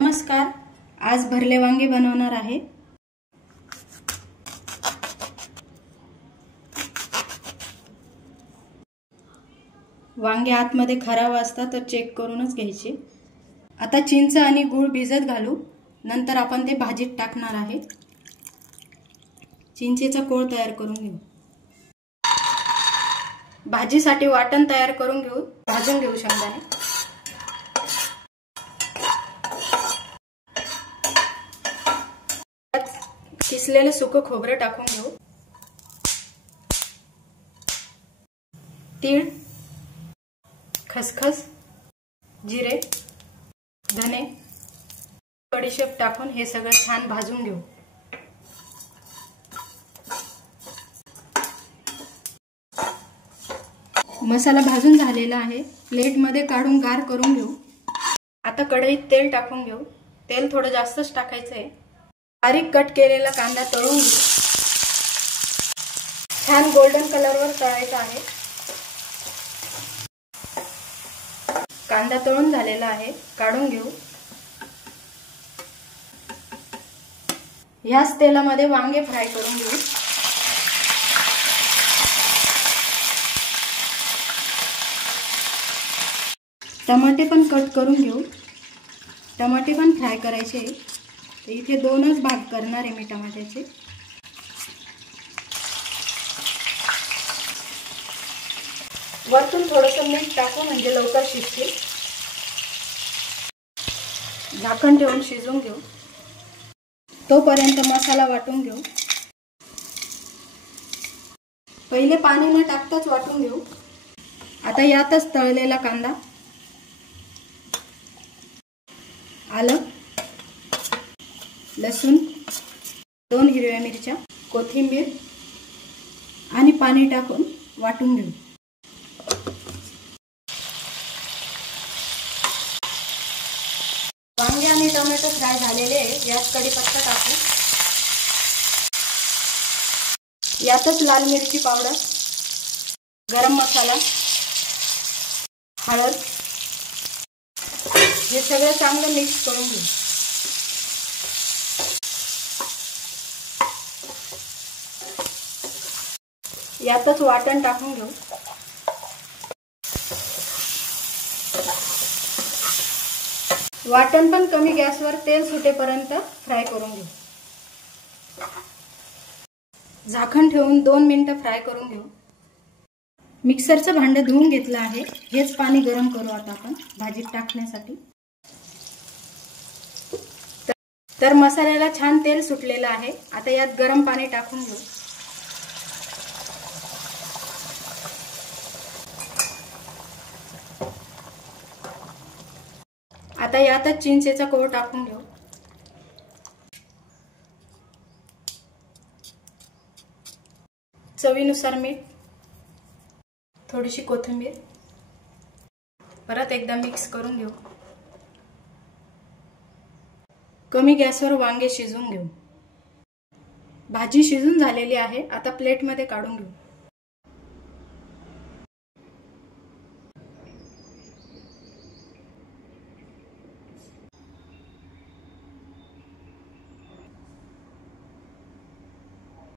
नमस्कार, आज भरले वांगे बनवणार आहे। वांगे आतमध्ये खराब असतात तर चेक करूनच घ्यायचे। आता चिंच आणि गूळ भिजत घालू, नंतर आपण ते भाजीत टाकणार आहे। चिंचेचा कोळ तयार करून घेऊ। भाजीसाठी वाटण तयार करून घेऊ। भाजून घेऊ शेंगदाणे। किसलेले सुकं खोबरं टाकून घेऊ। तीळ, खसखस, जिरे, धने, बडीशेप टाकून हे सगळं छान भाजून घेऊ। मसाला भाजून झालेला आहे, प्लेट मध्ये काढून गार करून घेऊ। आता कढईत तेल टाकून घेऊ। तेल थोडं जास्तच टाकायचं आहे। बारीक कट केलेला कांदा तळून घेऊ। छान गोल्डन कलरवर तळायचा आहे। कांदा तळून झालेला आहे, काढून घेऊ। याच तेलामध्ये वांगे फ्राय करून घेऊ। टमाटे पण कट करून घेऊ। टमाटे पण फ्राय करायचे। इथे दोनच भाग करणार आहे मी टमाट्याचे। वरतून थोडंसं मीठ टाकू म्हणजे लवकर शिजतील। झाकण ठेवून शिजवून घेऊ। तोपर्यंत मसाला वाटून घेऊ। पहिले पाणी न टाकताच वाटून घेऊ। आता यातच तळलेला कांदा, आलं, लसूण, 2 हिरव्या मिरच्या, कोथिंबीर आणि पाणी टाकून वाटून घेऊ। वांगे आणि टोमॅटो फ्राय झालेले आहे, यात कढीपत्ता टाकू। यातच लाल मिरची पावडर, गरम मसाला, हळद हे सगळं चांगलं मिक्स करून घेऊ। यातच वाटण टाकून घेऊ। वाटण पण कमी गॅसवर तेल सुटेपर्यंत फ्राय करून घेऊ। झाकण ठेवून 2 मिनिटं फ्राय करून घेऊ। मिक्सरचं भांडं धुवून घेतलं आहे, हेच पाणी गरम करू आता आपण भाजीत टाकण्यासाठी। तर मसाल्याला छान तेल सुटलेलं आहे। आता यात गरम पाणी टाकून घेऊ। आता यातच चिंचेचा कोळ टाकून घेऊ। चवीनुसार मीठ, थोडीशी कोथिंबीर, परत एकदा मिक्स करून घेऊ। कमी गॅसवर वांगे शिजवून घेऊ। भाजी शिजून झालेली आहे, आता प्लेटमध्ये काढून घेऊ।